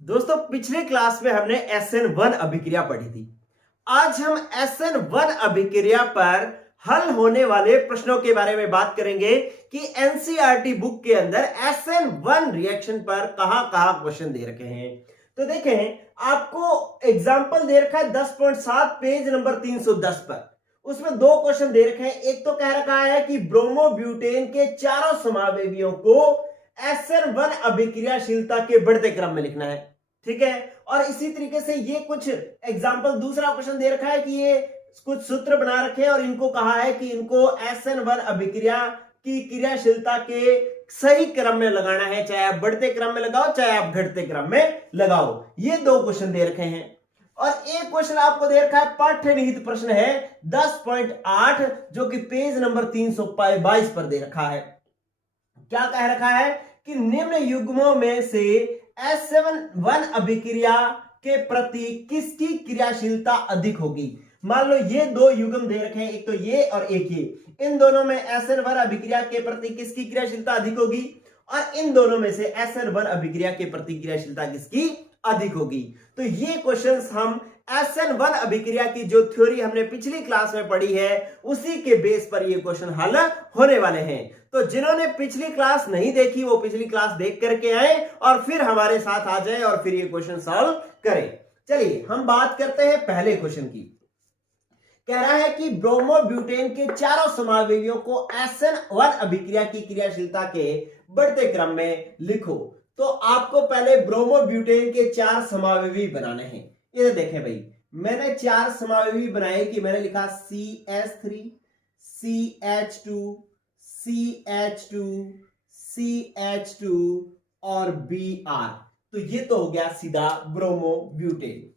दोस्तों पिछले क्लास में हमने SN1 अभिक्रिया पढ़ी थी। आज हम SN1 अभिक्रिया पर हल होने वाले प्रश्नों के बारे में बात करेंगे कि एनसीईआरटी बुक के अंदर SN1 रिएक्शन पर कहां-कहां क्वेश्चन दे रखे हैं। तो देखें, आपको एग्जाम्पल दे रखा है 10.7 पेज नंबर 310 पर। उसमें दो क्वेश्चन दे रखे हैं। एक तो कह रखा है कि ब्रोमोब्यूटेन के चारों समावेशियों को SN1 अभिक्रियाशीलता के बढ़ते क्रम में लिखना है। ठीक है, और इसी तरीके से ये कुछ एग्जाम्पल, दूसरा क्वेश्चन दे रखा है कि ये कुछ सूत्र बना रखे हैं और इनको कहा है कि इनको SN1 अभिक्रिया की क्रियाशीलता के सही क्रम में लगाना है, चाहे आप बढ़ते क्रम में लगाओ चाहे आप घटते क्रम में लगाओ। ये दो क्वेश्चन दे रखे हैं और एक क्वेश्चन आपको दे रखा है, पाठ्य निहित प्रश्न है 10.8 जो कि पेज नंबर 322 पर दे रखा है। क्या कह रखा है कि निम्न युग्मों में से SN1 अभिक्रिया के प्रति किसकी क्रियाशीलता अधिक होगी। मान लो ये दो युग्म दे रखे हैं, एक तो ये और एक ये। इन दोनों में SN1 अभिक्रिया के प्रति किसकी क्रियाशीलता अधिक होगी और इन दोनों में से SN1 अभिक्रिया के प्रति क्रियाशीलता किसकी अधिक होगी। तो ये क्वेश्चंस हम SN1 अभिक्रिया की जो थ्योरी हमने पिछली क्लास में पढ़ी है उसी के बेस पर ये क्वेश्चन हल होने वाले हैं। तो जिन्होंने पिछली क्लास नहीं देखी वो पिछली क्लास देख करके आए और फिर हमारे साथ आ जाए और फिर ये क्वेश्चन सॉल्व करें। चलिए हम बात करते हैं पहले क्वेश्चन की। कह रहा है कि ब्रोमोब्यूटेन के चारों समावेशियों को SN1 अभिक्रिया की क्रियाशीलता के बढ़ते क्रम में लिखो। तो आपको पहले ब्रोमोब्यूटेन के चार समावेशी बनाने हैं। ये देखें भाई, मैंने चार समावेशी बनाए कि मैंने लिखा CH3, CH2, CH2, CH2 और Br। तो ये तो हो गया सीधा ब्रोमोब्यूटेन।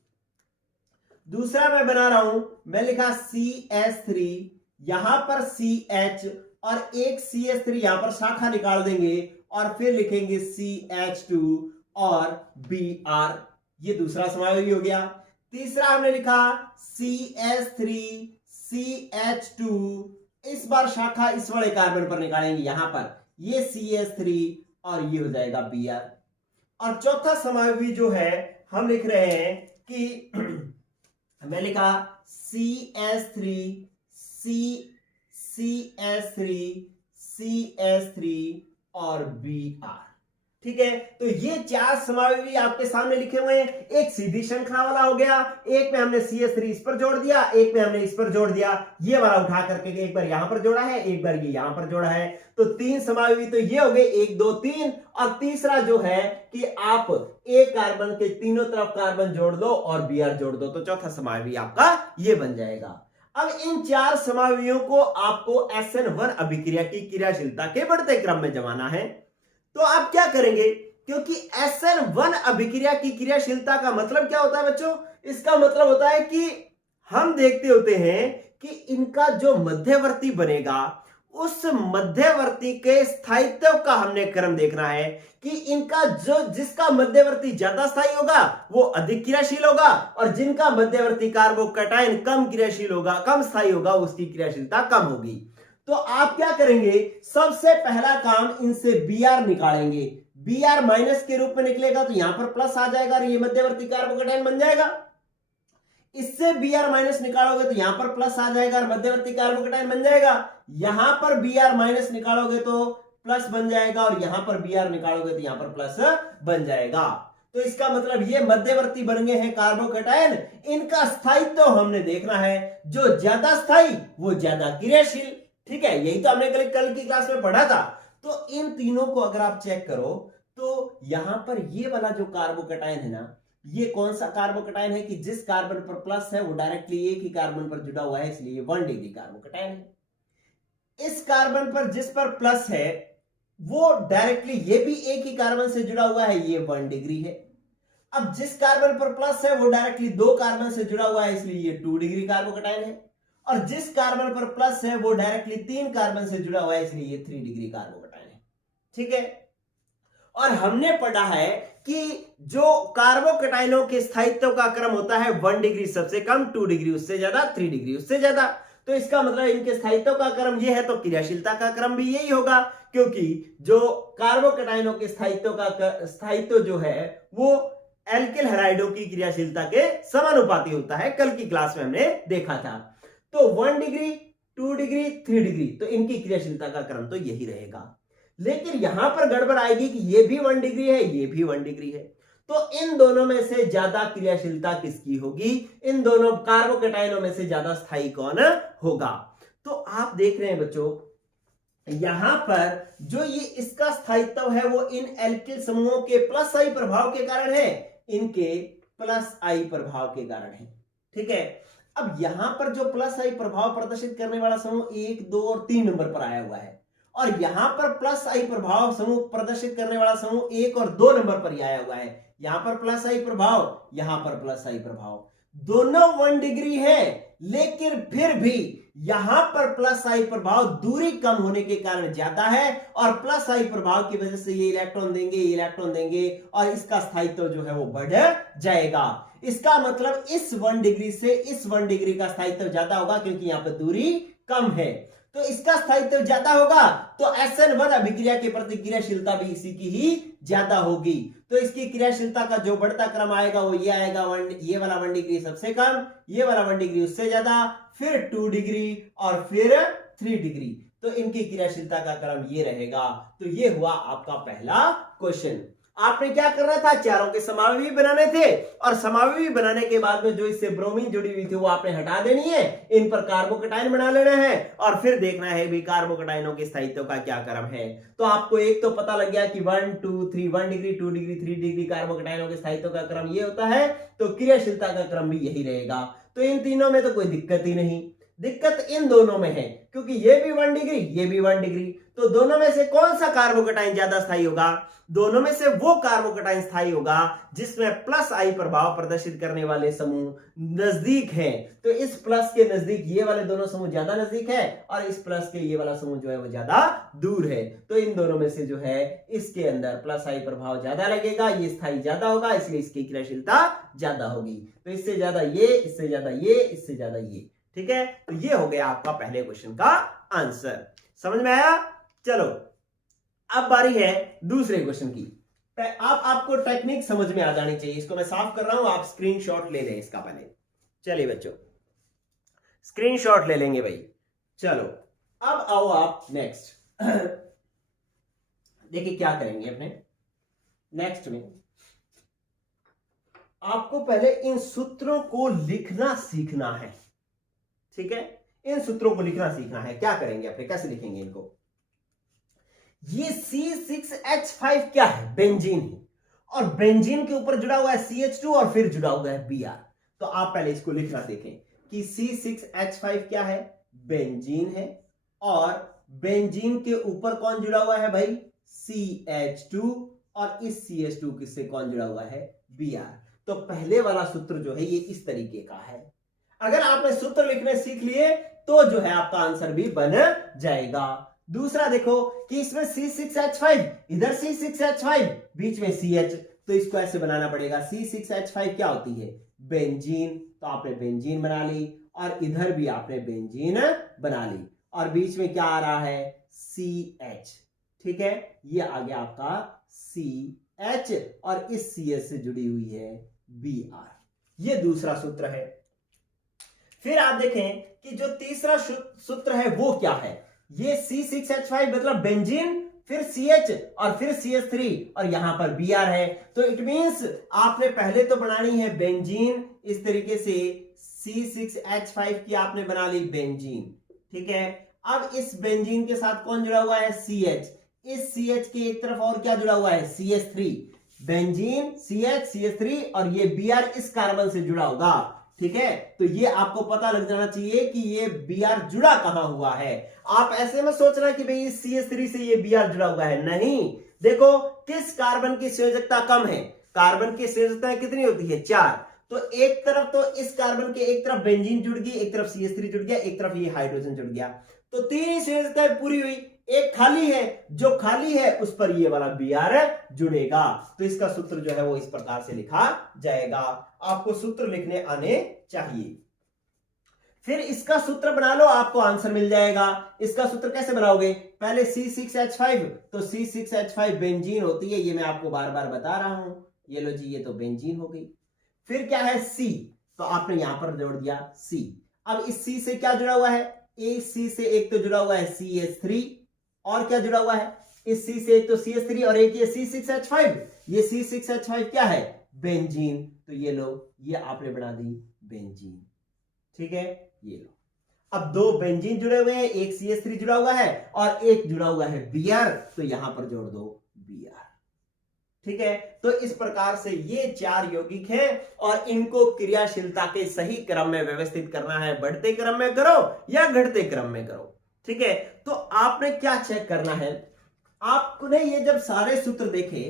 दूसरा मैं बना रहा हूं, मैं लिखा CH3, यहां पर CH और एक CH3 यहां पर शाखा निकाल देंगे और फिर लिखेंगे CH2 और Br। ये दूसरा समावेशी हो गया। तीसरा हमने लिखा CH3, CH2, इस बार शाखा इस वाले कार्बन पर निकालेंगे, यहां पर ये CH3 और ये हो जाएगा Br। और चौथा समावेशी जो है हम लिख रहे हैं कि मैं लिखा CH3, CH3, CH3 और Br। ठीक है, तो ये चार समावेशी आपके सामने लिखे हुए हैं। एक सीधी श्रृंखला वाला हो गया, एक में हमने CH3 इस पर जोड़ दिया, एक में हमने इस पर जोड़ दिया, ये वाला उठा करके एक बार यहां पर जोड़ा है, एक बार ये यहां पर जोड़ा है। तो तीन समावेशी तो ये हो गए, 1 2 3। और तीसरा जो है कि आप एक कार्बन के तीनों तरफ कार्बन जोड़ दो और Br जोड़ दो, तो चौथा समावेशी आपका ये बन जाएगा। अब इन चार समावेशियों को आपको SN1 अभिक्रिया की क्रियाशीलता के बढ़ते क्रम में जमाना है। तो आप क्या करेंगे, क्योंकि SN1 अभिक्रिया की क्रियाशीलता का मतलब क्या होता है बच्चों, इसका मतलब होता है कि हम देखते होते हैं कि इनका जो मध्यवर्ती बनेगा उस मध्यवर्ती के स्थायित्व का हमने क्रम देखना है कि इनका जो जिसका मध्यवर्ती ज्यादा स्थायी होगा वो अधिक क्रियाशील होगा और जिनका मध्यवर्ती कार्बोकैटायन कम क्रियाशील होगा, कम स्थायी होगा, उसकी क्रियाशीलता कम होगी। तो आप क्या करेंगे, सबसे पहला काम इनसे Br निकालेंगे। Br माइनस के रूप में निकलेगा तो यहां पर प्लस आ जाएगा और ये मध्यवर्ती कार्बोकैटायन बन जाएगा। इससे Br माइनस निकालोगे तो यहां पर प्लस आ जाएगा और मध्यवर्ती कार्बोकैटायन बन जाएगा। यहां पर Br माइनस निकालोगे तो प्लस बन जाएगा और यहां पर Br निकालोगे तो यहां पर प्लस बन जाएगा। तो इसका मतलब ये मध्यवर्ती बन गए हैं कार्बोकैटायन, इनका स्थायित्व हमने देखना है, जो ज्यादा स्थायी वो ज्यादा क्रियाशील। ठीक है, यही तो हमने कल की क्लास में पढ़ा था। तो इन तीनों को अगर आप चेक करो तो यहां पर ये वाला जो कार्बोकैटायन है ना, ये कौन सा कार्बोकैटायन है कि जिस कार्बन पर प्लस है वो डायरेक्टली एक ही कार्बन पर जुड़ा हुआ है, इसलिए 1 डिग्री कार्बोकैटायन है। इस कार्बन पर जिस पर प्लस है वो डायरेक्टली ये भी एक ही कार्बन से जुड़ा हुआ है, ये 1 डिग्री है। अब जिस कार्बन पर प्लस है वो डायरेक्टली दो कार्बन से जुड़ा हुआ है, इसलिए ये 2 डिग्री कार्बोकैटायन है। और जिस कार्बन पर प्लस है वो डायरेक्टली 3 कार्बन से जुड़ा हुआ है, इसलिए ये 3 डिग्री कार्बोकैटायन है। ठीक है, और हमने पढ़ा है कि जो कार्बोकैटायनों के स्थायित्व का क्रम होता है 1 डिग्री सबसे कम, 2 डिग्री उससे ज्यादा, 3 डिग्री उससे ज्यादा। तो इसका मतलब इनके स्थायित्व का क्रम ये है तो क्रियाशीलता का क्रम भी यही होगा, क्योंकि जो कार्बोकैटायनों के स्थायित्व जो है वो एल्किल हैलाइडों की क्रियाशीलता के समानुपाती होता है, कल की क्लास में हमने देखा था। तो 1 डिग्री, 2 डिग्री, 3 डिग्री, तो इनकी क्रियाशीलता का क्रम तो यही रहेगा। लेकिन यहां पर गड़बड़ आएगी कि ये भी 1 डिग्री है, ये भी 1 डिग्री है, तो इन दोनों में से ज्यादा क्रियाशीलता किसकी होगी? इन दोनों कार्बोकेटाइनों में से ज्यादा स्थायी कौन होगा? तो आप देख रहे हैं बच्चों, यहां पर जो ये इसका स्थायित्व है वो इन एल्किल समूहों के प्लस आई प्रभाव के कारण है, इनके प्लस आई प्रभाव के कारण है। ठीक है, अब यहां पर जो प्लस आई प्रभाव प्रदर्शित करने वाला समूह 1, 2 और 3 नंबर पर आया हुआ है, और यहां पर प्लस आई प्रभाव समूह प्रदर्शित करने वाला समूह 1 और 2 नंबर पर आया हुआ है। यहां पर प्लस आई प्रभाव, यहां पर प्लस आई प्रभाव, दोनों 1 डिग्री है, लेकिन फिर भी यहां पर प्लस आई प्रभाव दूरी कम होने के कारण ज्यादा है, और प्लस आई प्रभाव की वजह से ये इलेक्ट्रॉन देंगे, ये इलेक्ट्रॉन देंगे, और इसका स्थायित्व जो है वो बढ़ जाएगा। इसका मतलब इस 1 डिग्री से इस 1 डिग्री का स्थायित्व ज्यादा होगा, क्योंकि यहां पर दूरी कम है, तो इसका स्थायित्व ज्यादा होगा, तो SN1 अभिक्रिया की प्रतिक्रियाशीलता भी इसी की ही ज्यादा होगी। तो इसकी क्रियाशीलता का जो बढ़ता क्रम आएगा वो ये आएगा, ये वाला 1 डिग्री सबसे कम, ये वाला 1 डिग्री उससे ज्यादा, फिर 2 डिग्री और फिर 3 डिग्री, तो इनकी क्रियाशीलता का क्रम ये रहेगा। तो ये हुआ आपका पहला क्वेश्चन। आपने क्या करना था? चारों के समावयवी बनाने थे, और समावयवी बनाने के बाद में जो इससे ब्रोमीन जुड़ी हुई थी वो आपने हटा देनी है, इन पर कार्बोकेटाइन बना लेना है, और फिर देखना है भी कार्बोकेटाइनों के स्थायित्व का क्या क्रम है। तो आपको एक तो पता लग गया कि 1, 2, 3, 1 डिग्री, 2 डिग्री, 3 डिग्री कार्बोकेटाइनों के स्थायित्व का क्रम ये होता है, तो क्रियाशीलता का क्रम भी यही रहेगा। तो इन तीनों में तो कोई दिक्कत ही नहीं, दिक्कत इन दोनों में है, क्योंकि ये भी 1 डिग्री, ये भी 1 डिग्री, तो दोनों में से कौन सा कार्बोकेटाइन ज्यादा स्थायी होगा? दोनों में से वो कार्बोकेटाइन स्थायी होगा जिसमें प्लस आई प्रभाव प्रदर्शित करने वाले समूह नजदीक हैं। तो इस प्लस के नजदीक ये वाले दोनों समूह ज्यादा नजदीक है, और इस प्लस के ये वाला समूह जो है वो ज्यादा दूर है। तो इन दोनों में से जो है इसके अंदर प्लस आई प्रभाव ज्यादा लगेगा, ये स्थायी ज्यादा होगा, इसलिए इसकी क्रियाशीलता ज्यादा होगी। तो इससे ज्यादा ये, इससे ज्यादा ये, इससे ज्यादा ये। ठीक है, तो ये हो गया आपका पहले क्वेश्चन का आंसर। समझ में आया? चलो अब बारी है दूसरे क्वेश्चन की। आपको टेक्निक समझ में आ जानी चाहिए। इसको मैं साफ कर रहा हूं, आप स्क्रीनशॉट ले लें इसका पहले। चलिए बच्चों, स्क्रीनशॉट ले लेंगे भाई। चलो अब आओ आप नेक्स्ट। देखिए क्या करेंगे अपने नेक्स्ट में, आपको पहले इन सूत्रों को लिखना सीखना है। ठीक है, इन सूत्रों को लिखना सीखना है। क्या करेंगे अपने, कैसे लिखेंगे इनको? ये C6H5 क्या है? बेंजीन है, और बेंजीन के ऊपर जुड़ा हुआ है CH2 और फिर जुड़ा हुआ है Br। तो आप पहले इसको लिखना देखें कि C6H5 क्या है? बेंजीन है, और बेंजीन के ऊपर कौन जुड़ा हुआ है भाई? CH2, और इस CH2 किससे कौन जुड़ा हुआ है? Br। तो पहले वाला सूत्र जो है ये इस तरीके का है। अगर आपने सूत्र लिखने सीख लिए तो जो है आपका आंसर भी बन जाएगा। दूसरा देखो कि इसमें C6H5, इधर C6H5, बीच में CH, तो इसको ऐसे बनाना पड़ेगा। C6H5 क्या होती है? बेंजीन, तो आपने बेंजीन बना ली, और इधर भी आपने बेंजीन बना ली, और बीच में क्या आ रहा है? CH। ठीक है, ये आ गया आपका CH, और इस CH से जुड़ी हुई है Br। ये दूसरा सूत्र है। फिर आप देखें कि जो तीसरा सूत्र है वो क्या है? ये C6H5 मतलब बेंजीन, फिर CH और फिर CH3, और यहां पर Br है। तो इट मींस आपने पहले तो बनानी है बेंजीन, इस तरीके से C6H5 की आपने बना ली बेंजीन। ठीक है, अब इस बेंजीन के साथ कौन जुड़ा हुआ है? CH। इस CH के एक तरफ और क्या जुड़ा हुआ है? CH3। बेंजीन, CH, CH3, और ये Br इस कार्बन से जुड़ा होगा। ठीक है, तो ये आपको पता लग जाना चाहिए कि ये Br जुड़ा कहां हुआ है। आप ऐसे में सोचना कि भाई इस CH3 से ये Br जुड़ा हुआ है, नहीं। देखो किस कार्बन की संयोजकता कम है? कार्बन की संयोजकता कितनी होती है? 4। तो एक तरफ तो इस कार्बन के एक तरफ बेंजीन जुड़ गई, एक तरफ CH3 जुड़ गया, एक तरफ ये हाइड्रोजन जुड़ गया, तो 3 ही संयोजकताएं पूरी हुई। एक खाली है, जो खाली है उस पर ये वाला Br जुड़ेगा। तो इसका सूत्र जो है वो इस प्रकार से लिखा जाएगा। आपको सूत्र लिखने आने चाहिए। फिर इसका सूत्र बना लो, आपको आंसर मिल जाएगा। इसका सूत्र कैसे बनाओगे? पहले C6H5, तो C6H5 बेंजीन होती है, ये मैं आपको बार बार बता रहा हूं। ये लो जी, ये तो बेंजीन हो गई। फिर क्या है सी, तो आपने यहां पर जोड़ दिया सी। अब इस सी से क्या जुड़ा हुआ है, इस सी से एक तो जुड़ा हुआ है CH3, और क्या जुड़ा हुआ है इस सी से, एक तो CH3 और एक ये C6H5। ये C6H5 क्या है, बेंजीन। तो ये लो, ये आपने बना दी बेंजीन। ठीक है, ये लो। अब दो बेंजीन जुड़े हुए हैं, एक CH3 जुड़ा हुआ है और एक जुड़ा हुआ है Br, तो यहां पर जोड़ दो Br। ठीक है, तो इस प्रकार से ये 4 यौगिक हैं और इनको क्रियाशीलता के सही क्रम में व्यवस्थित करना है। बढ़ते क्रम में करो या घटते क्रम में करो। ठीक है, तो आपने क्या चेक करना है, आपने ये जब सारे सूत्र देखे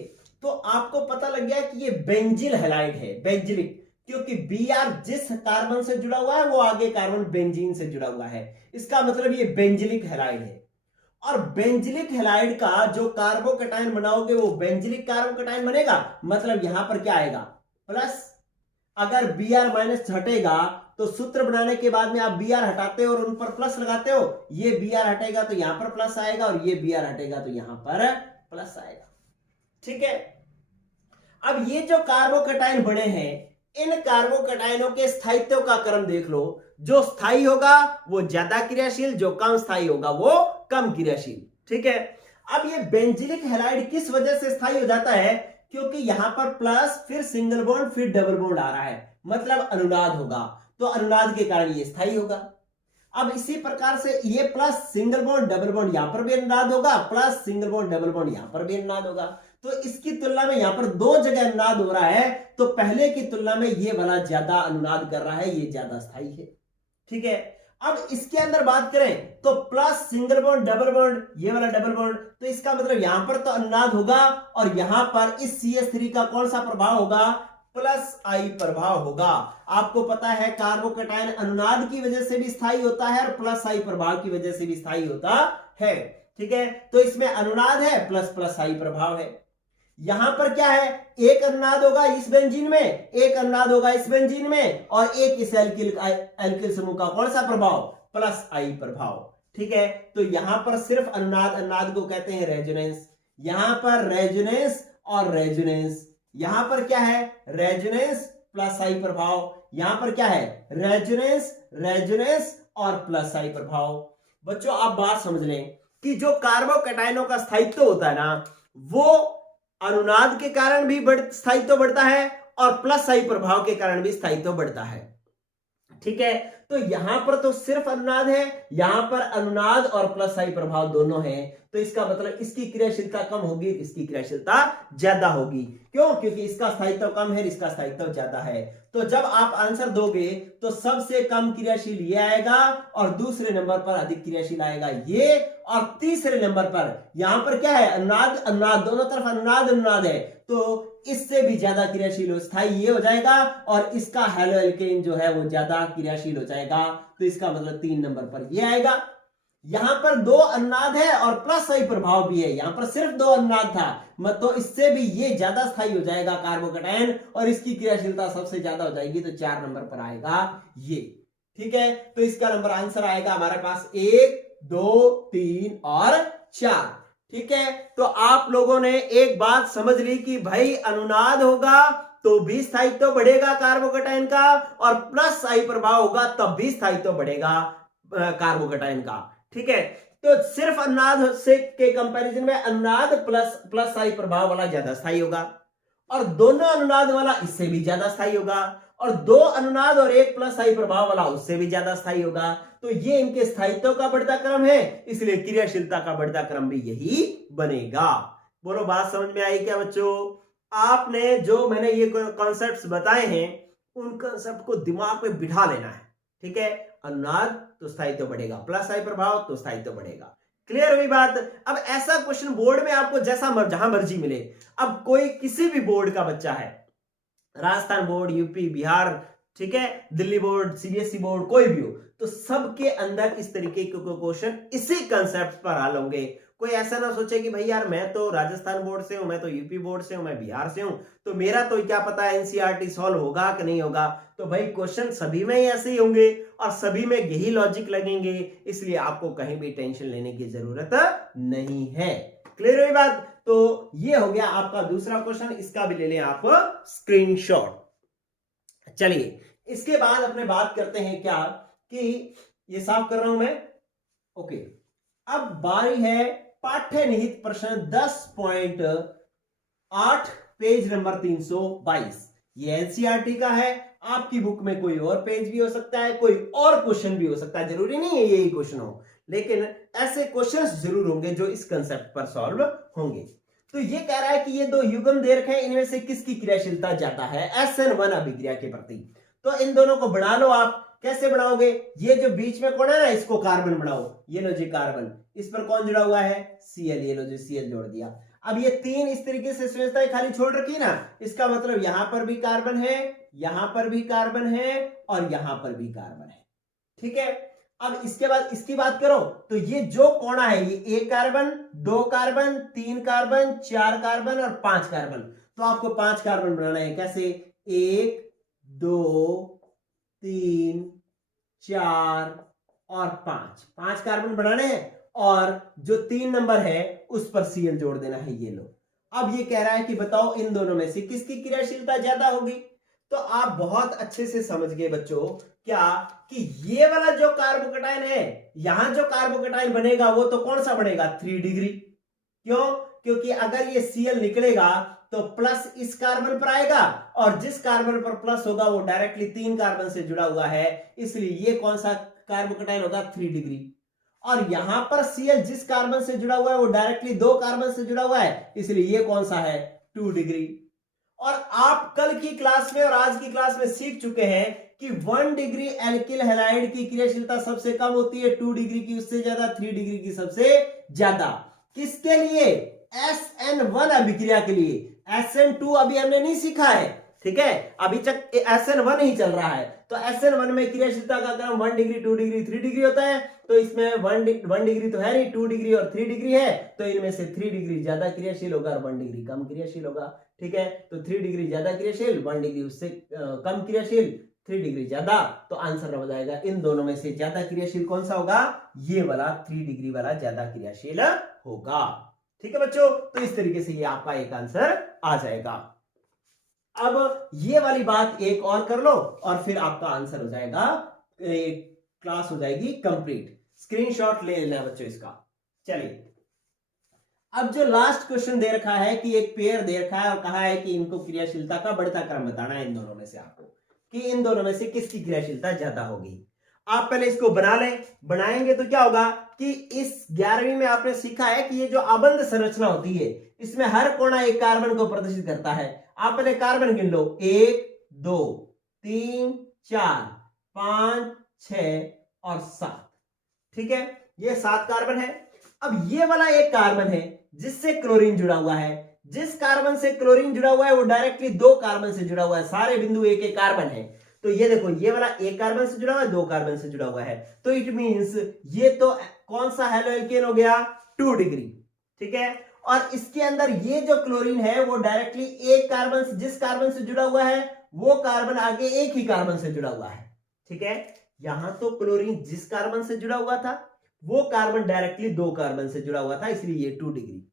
तो आपको पता लग गया कि ये बेंजिल हैलाइड है, बेंजिलिक, क्योंकि Br जिस कार्बन से जुड़ा हुआ है वो आगे कार्बन बेंजीन से जुड़ा हुआ है। इसका मतलब ये बेंजिलिक हैलाइड है। और बेंजिलिक हैलाइड का जो कार्बोकैटायन बनाओगे वो बेंजिलिक कार्बोकैटायन बनेगा, मतलब यहां पर क्या आएगा, प्लस। अगर Br माइनस हटेगा तो सूत्र बनाने के बाद में आप Br हटाते हो और उन पर प्लस लगाते हो, ये Br हटेगा तो यहां पर प्लस आएगा और ये Br हटेगा तो यहां पर प्लस आएगा। ठीक है, अब ये जो कार्बोकैटायन बने हैं, इन कार्बोकैटायनों के स्थायित्व का क्रम देख लो। जो स्थायी होगा वो ज्यादा क्रियाशील, जो कम स्थायी होगा वो कम क्रियाशील। ठीक है, अब ये बेंजिलिक हैलाइड किस वजह से स्थायी हो जाता है, क्योंकि यहां पर प्लस, फिर सिंगल बॉन्ड, फिर डबल बॉन्ड आ रहा है, मतलब अनुनाद होगा, तो अनुनाद के कारण ये स्थायी होगा। अब इसी प्रकार से ये plus single bond double bond यहां पर भी अनुनाद होगा, plus single bond double bond यहां पर भी अनुनाद होगा। तो इसकी तुलना में यहां पर 2 जगह अनुनाद हो रहा है, तो पहले की तुलना में ये वाला ज्यादा अनुनाद कर रहा है, ये ज्यादा स्थायी है। ठीक है, अब इसके अंदर बात करें तो plus single bond double bond, ये वाला डबल बॉन्ड, तो इसका मतलब यहां पर तो अनुनाद होगा और यहां पर इस CH3 का कौन सा प्रभाव होगा, प्लस आई प्रभाव होगा। आपको पता है कार्बोकैटायन अनुनाद की वजह से भी स्थायी होता है और प्लस आई प्रभाव की वजह से भी स्थायी होता है। ठीक है, तो इसमें अनुनाद है प्लस प्लस आई प्रभाव है। यहां पर क्या है, एक अनुनाद होगा इस बेंजीन में, एक अनुनाद होगा इस बेंजीन में, और एक इस एल्किल समूह का कौन सा प्रभाव, प्लस आई प्रभाव। ठीक है, तो यहां पर सिर्फ अनुनाद, अनुनाद को कहते हैं रेजोनेंस। यहां पर रेजोनेंस और रेजोनेंस, यहां पर क्या है, रेजोनेंस प्लस आई प्रभाव, यहां पर क्या है, रेजोनेंस, रेजोनेंस और प्लस आई प्रभाव। बच्चों आप बात समझ लें कि जो कार्बोकैटायनों का स्थायित्व होता है ना, वो अनुनाद के कारण भी स्थायित्व बढ़ता है और प्लस आई प्रभाव के कारण भी स्थायित्व बढ़ता है। ठीक है, तो यहां पर तो सिर्फ अनुनाद है, यहां पर अनुनाद और प्लस आई प्रभाव दोनों है, तो इसका मतलब इसकी क्रियाशीलता कम होगी, इसकी क्रियाशीलता ज्यादा होगी। क्यों, क्योंकि इसका स्थायित्व कम है, इसका स्थायित्व ज्यादा है। तो जब आप आंसर दोगे तो सबसे कम क्रियाशील ये आएगा और दूसरे नंबर पर अधिक क्रियाशील आएगा ये, और तीसरे नंबर पर यहां पर क्या है, अनुनाद, अनुनाद, दोनों तरफ अनुनाद अनुनाद है, तो इससे भी ज्यादा क्रियाशील स्थायी ये हो जाएगा और इसका हेलो एल्केन जो है वो ज्यादा क्रियाशील हो जाएगा, तो इसका मतलब 3 नंबर पर ये आएगा। यहां पर 2 अनुनाद है और प्लस आई प्रभाव भी है, यहां पर सिर्फ 2 अनुनाद था, तो इससे भी ये ज्यादा स्थायी हो जाएगा कार्बोकैटायन और इसकी क्रियाशीलता सबसे ज्यादा हो जाएगी, तो 4 नंबर पर आएगा ये। ठीक है, तो इसका नंबर आंसर आएगा हमारे पास 1, 2, 3 और 4। ठीक है, तो आप लोगों ने एक बात समझ ली कि भाई अनुनाद होगा तो भी स्थायित्व बढ़ेगा कार्बोकैटायन का, और प्लस आई प्रभाव होगा तब भी स्थायित्व बढ़ेगा कार्बोकैटायन का। ठीक है, तो सिर्फ अनुनाद से के कंपैरिजन में अनुनाद प्लस आई प्रभाव वाला ज्यादा स्थायी होगा, और दोनों अनुनाद वाला इससे भी ज्यादा स्थायी होगा, और 2 अनुनाद और 1 प्लस आई प्रभाव वाला उससे भी ज्यादा स्थायी होगा। तो ये इनके स्थायित्व का बढ़ता क्रम है, इसलिए क्रियाशीलता का बढ़ता क्रम भी यही बनेगा। बोलो बात समझ में आई क्या बच्चों? आपने जो मैंने ये कॉन्सेप्ट्स बताए हैं उन कॉन्सेप्ट को दिमाग में बिठा लेना है। ठीक है, अनुनाद तो स्थायित्व बढ़ेगा, प्लस आई प्रभाव तो स्थायित्व बढ़ेगा। क्लियर हुई बात? अब ऐसा क्वेश्चन बोर्ड में आपको जहां मर्जी मिले, अब कोई किसी भी बोर्ड का बच्चा है, राजस्थान बोर्ड, यूपी, बिहार, ठीक है, दिल्ली बोर्ड, सीबीएसई बोर्ड, कोई भी हो, तो सबके अंदर इस तरीके के क्वेश्चन इसी कंसेप्ट पर हल होंगे। कोई ऐसा ना सोचे कि भाई यार मैं तो राजस्थान बोर्ड से हूं, मैं तो यूपी बोर्ड से हूं, मैं बिहार से हूं, तो मेरा तो क्या पता एनसीईआरटी सॉल्व होगा कि नहीं होगा। तो भाई क्वेश्चन सभी में ही ऐसे ही होंगे और सभी में यही लॉजिक लगेंगे, इसलिए आपको कहीं भी टेंशन लेने की जरूरत नहीं है। क्लियर हुई बात? तो ये हो गया आपका दूसरा क्वेश्चन, इसका भी ले लें आप स्क्रीनशॉट। चलिए इसके बाद अपने बात करते हैं क्या कि ये साफ कर रहा हूं मैं, ओके। अब बारी है पाठ्य निहित प्रश्न 10.8 पेज नंबर 322। ये एनसीईआरटी का है, आपकी बुक में कोई और पेज भी हो सकता है, कोई और क्वेश्चन भी हो सकता है, जरूरी नहीं है यही क्वेश्चन हो, लेकिन ऐसे क्वेश्चंस जरूर होंगे जो इस कंसेप्ट पर सॉल्व होंगे। तो ये कह रहा है कि ये दो युग्म दे रखे हैं, इनमें से किसकी क्रियाशीलता ज्यादा है SN1 अभिक्रिया के प्रति। तो इन दोनों को बना लो आप। कैसे बनाओगे, ये जो बीच में कौन है ना, इसको कार्बन बनाओ, ये लो जी कार्बन, इस पर कौन जुड़ा हुआ है Cl, ये लो जी Cl जोड़ दिया। अब ये तीन इस तरीके से संरचनाएं खाली छोड़ रखी ना, इसका मतलब यहां पर भी कार्बन है, यहां पर भी कार्बन है और यहां पर भी कार्बन है, ठीक है। अब इसके बाद इसकी बात करो तो ये जो कोणा है, ये 1 कार्बन, 2 कार्बन, 3 कार्बन, 4 कार्बन और 5 कार्बन। तो आपको 5 कार्बन बनाना है। कैसे, 1 2 3 4 और 5 कार्बन बनाने हैं, और जो 3 नंबर है उस पर Cl जोड़ देना है, ये लो। अब ये कह रहा है कि बताओ इन दोनों में से किसकी क्रियाशीलता ज्यादा होगी। तो आप बहुत अच्छे से समझ गए बच्चों क्या कि ये वाला जो कार्बोकेटाइन है, यहां जो कार्बोकेटाइन बनेगा वो तो कौन सा बनेगा, 3 डिग्री। क्यों, क्योंकि अगर ये Cl निकलेगा तो प्लस इस कार्बन पर आएगा, और जिस कार्बन पर प्लस होगा वो डायरेक्टली 3 कार्बन से जुड़ा हुआ है, इसलिए ये कौन सा कार्बोकेटाइन होगा, 3 डिग्री। और यहां पर Cl जिस कार्बन से जुड़ा हुआ है वो डायरेक्टली 2 कार्बन से जुड़ा हुआ है, इसलिए ये कौन सा है, 2 डिग्री। और आप कल की क्लास में और आज की क्लास में सीख चुके हैं कि 1 डिग्री एल्किल हैलाइड की क्रियाशीलता सबसे कम होती है, 2 डिग्री की उससे ज्यादा, 3 डिग्री की सबसे ज्यादा। किसके लिए, SN1 अभिक्रिया के लिए। SN2 अभी हमने नहीं सीखा है, ठीक है, अभी तक SN1 ही चल रहा है। तो SN1 में क्रियाशीलता का क्रम 1 डिग्री, 2 डिग्री, 3 डिग्री होता है। तो इसमें 1 डिग्री तो है नहीं, 2 डिग्री और 3 डिग्री है, तो इनमें से 3 डिग्री ज्यादा क्रियाशील होगा और 1 डिग्री कम क्रियाशील होगा, ठीक है। तो 3 डिग्री ज्यादा क्रियाशील, 1 डिग्री उससे कम क्रियाशील, 3 डिग्री ज्यादा, तो आंसर हो जाएगा इन दोनों में से ज्यादा क्रियाशील कौन सा होगा, ये वाला 3 डिग्री वाला ज्यादा क्रियाशील होगा, ठीक है बच्चों। तो इस तरीके से ये आपका एक आंसर आ जाएगा। अब ये वाली बात एक और कर लो और फिर आपका आंसर हो जाएगा, क्लास हो जाएगी कंप्लीट। स्क्रीनशॉट ले लेना बच्चों इसका। चलिए अब जो लास्ट क्वेश्चन दे रखा है कि एक पेयर दे रखा है और कहा है कि इनको क्रियाशीलता का बढ़ता क्रम बताना है इन दोनों में से आपको, कि इन दोनों में से किसकी क्रियाशीलता ज्यादा होगी। आप पहले इसको बना लें। बनाएंगे तो क्या होगा कि इस 11वीं में आपने सीखा है कि ये जो अबंध संरचना होती है इसमें हर कोना एक कार्बन को प्रदर्शित करता है। आप पहले कार्बन गिन लो, 1 2 3 4 5 6 और 7, ठीक है, ये 7 कार्बन है। अब ये वाला एक कार्बन है जिससे क्लोरीन जुड़ा हुआ है। जिस कार्बन से क्लोरीन जुड़ा हुआ है वो डायरेक्टली 2 कार्बन से जुड़ा हुआ है, सारे बिंदु एक एक कार्बन है। तो ये देखो, ये वाला एक कार्बन से जुड़ा हुआ है, 2 कार्बन से जुड़ा हुआ है, तो इट मींस ये तो कौन सा हेलोएल्केन हो गया, 2 डिग्री, ठीक है। और इसके अंदर ये जो क्लोरीन है वो डायरेक्टली एक कार्बन से, जिस कार्बन से जुड़ा हुआ है वो कार्बन आगे एक ही कार्बन से जुड़ा हुआ है, ठीक है। यहां तो क्लोरीन जिस कार्बन से जुड़ा हुआ था वो कार्बन डायरेक्टली 2 कार्बन से जुड़ा हुआ था, इसलिए ये 2 डिग्री।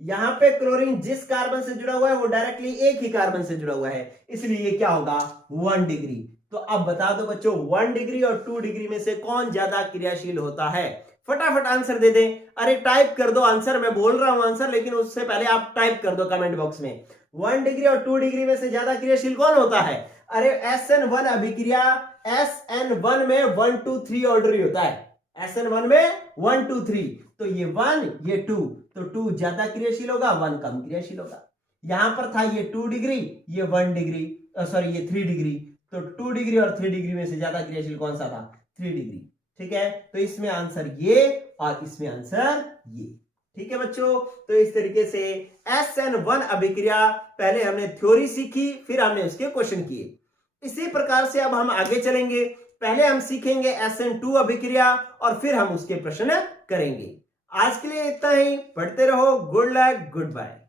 यहां पे क्लोरीन जिस कार्बन से जुड़ा हुआ है वो डायरेक्टली एक ही कार्बन से जुड़ा हुआ है, इसलिए ये क्या होगा, 1 डिग्री। तो अब बता दो बच्चों 1 डिग्री और 2 डिग्री में से कौन ज्यादा क्रियाशील होता है। फटाफट आंसर दे दें। अरे टाइप कर दो आंसर, मैं बोल रहा हूं आंसर, लेकिन उससे पहले आप टाइप कर दो कमेंट बॉक्स में, 1 डिग्री और 2 डिग्री में से ज्यादा क्रियाशील कौन होता है। अरे SN1 अभिक्रिया, SN1 में 1 2 3 ऑर्डर ही होता है। SN1 में 1 2 3, तो ये 1 ये 2, तो 2 ज्यादा क्रियाशील होगा, 1 कम क्रियाशील होगा। यहां पर था ये 2 डिग्री, ये 1 डिग्री, सॉरी ये 3 डिग्री, तो 2 डिग्री और 3 डिग्री में से ज्यादा क्रियाशील कौन सा था, 3 डिग्री, ठीक है। तो इसमें आंसर ये और इसमें आंसर ये, ठीक है बच्चों। तो इस तरीके से SN1 अभिक्रिया पहले हमने थ्योरी सीखी, फिर हमने उसके क्वेश्चन किए। इसी प्रकार से अब हम आगे चलेंगे। पहले हम सीखेंगे SN2 अभिक्रिया और फिर हम उसके प्रश्न करेंगे। आज के लिए इतना ही, पढ़ते रहो। Good luck, good bye.